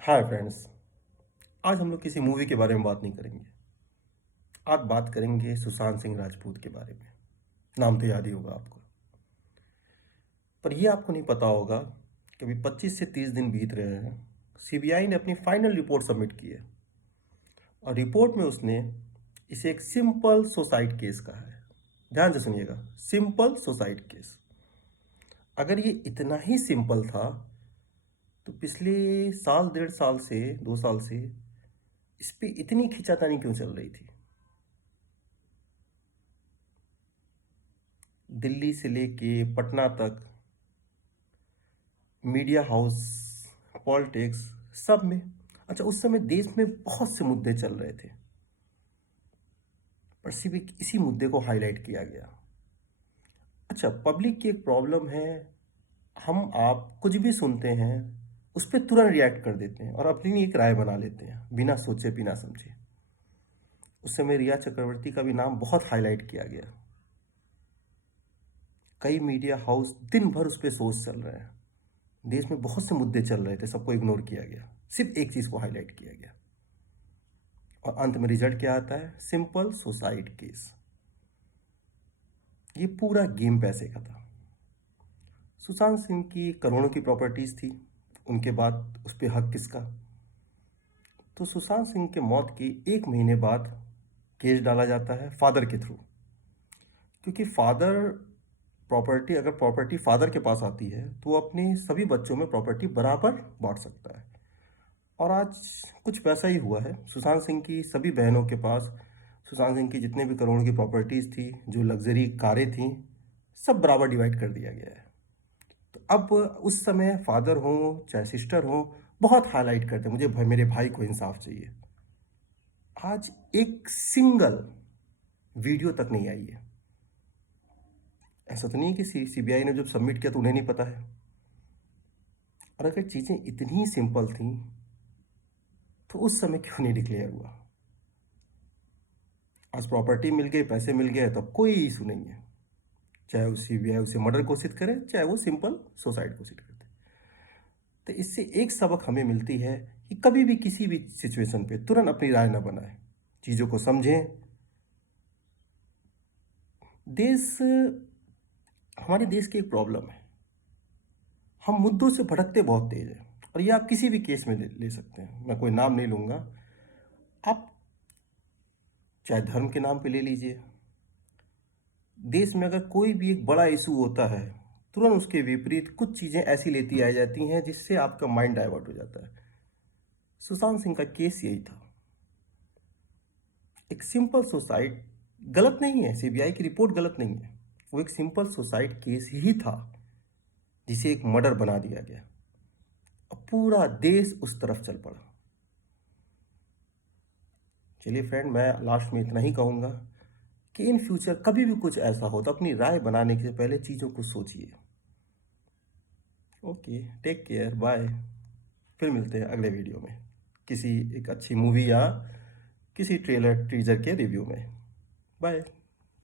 Hi friends. आज हम लोग किसी मूवी के बारे में बात नहीं करेंगे। आज बात करेंगे सुशांत सिंह राजपूत के बारे में। नाम तो याद ही होगा आपको। पर यह आपको नहीं पता होगा कि अभी 25 से 30 दिन बीत रहे हैं। सीबीआई ने अपनी फाइनल रिपोर्ट सबमिट की है और रिपोर्ट में उसने इसे एक सिंपल सुसाइड केस कहा है। ध्यान से सुनिएगा, सिंपल सुसाइड केस। अगर ये इतना ही सिंपल था तो पिछले साल, 1.5 साल से 2 साल से इस पे इतनी खींचातानी क्यों चल रही थी? दिल्ली से लेके पटना तक, मीडिया हाउस, पॉलिटिक्स, सब में। अच्छा, उस समय देश में बहुत से मुद्दे चल रहे थे, पर सिर्फ इसी मुद्दे को हाईलाइट किया गया। अच्छा, पब्लिक की एक प्रॉब्लम है, हम आप कुछ भी सुनते हैं उस पर तुरंत रिएक्ट कर देते हैं और अपनी एक राय बना लेते हैं बिना सोचे बिना समझे। उस समय रिया चक्रवर्ती का भी नाम बहुत हाईलाइट किया गया। कई मीडिया हाउस दिन भर उस पर शोज चल रहे हैं। देश में बहुत से मुद्दे चल रहे थे, सबको इग्नोर किया गया, सिर्फ एक चीज को हाईलाइट किया गया। और अंत में रिजल्ट क्या आता है? Simple suicide case. ये पूरा गेम पैसे का था। सुशांत सिंह की करोड़ों की प्रॉपर्टीज थी, उनके बाद उस पर हक किसका? तो सुशांत सिंह के मौत के 1 महीने बाद केस डाला जाता है फादर के थ्रू, क्योंकि फादर प्रॉपर्टी, अगर प्रॉपर्टी फादर के पास आती है तो वो अपने सभी बच्चों में प्रॉपर्टी बराबर बांट सकता है। और आज कुछ वैसा ही हुआ है। सुशांत सिंह की सभी बहनों के पास सुशांत सिंह की जितने भी करोड़ों की प्रॉपर्टीज थी, जो लग्जरी कारें थी, सब बराबर डिवाइड कर दिया गया है। तो अब उस समय फादर हो चाहे सिस्टर हो, बहुत हाईलाइट करते हैं, मुझे मेरे भाई को इंसाफ चाहिए। आज एक सिंगल वीडियो तक नहीं आई है। ऐसा तो नहीं है कि सीबीआई ने जब सबमिट किया तो उन्हें नहीं पता है। और अगर चीजें इतनी सिंपल थी तो उस समय क्यों नहीं डिक्लेयर हुआ? आज प्रॉपर्टी मिल गई, पैसे मिल गए, तब कोई इशू नहीं है। चाहे वो सीबीआई उसे मर्डर घोषित करे, चाहे वो सिंपल सुसाइड घोषित करते। तो इससे एक सबक हमें मिलती है कि कभी भी किसी भी सिचुएशन पे तुरंत अपनी राय ना बनाएं, चीजों को समझें। देश, हमारे देश की एक प्रॉब्लम है, हम मुद्दों से भटकते बहुत तेज हैं। और ये आप किसी भी केस में ले सकते हैं, मैं कोई नाम नहीं लूंगा। आप चाहे धर्म के नाम पे ले लीजिए। देश में अगर कोई भी एक बड़ा इशू होता है, तुरंत उसके विपरीत कुछ चीजें ऐसी लेती आ जाती हैं जिससे आपका माइंड डाइवर्ट हो जाता है। सुशांत सिंह का केस यही था। एक सिंपल सुसाइड गलत नहीं है, सीबीआई की रिपोर्ट गलत नहीं है, वो एक सिंपल सुसाइड केस ही था जिसे एक मर्डर बना दिया गया और पूरा देश उस तरफ चल पड़ा। चलिए फ्रेंड, मैं लास्ट में इतना ही कहूंगा कि इन फ्यूचर कभी भी कुछ ऐसा हो तो अपनी राय बनाने से पहले चीज़ों को सोचिए। Okay, take care, bye. फिर मिलते हैं अगले वीडियो में किसी एक अच्छी मूवी या किसी ट्रेलर टीजर के रिव्यू में। बाय।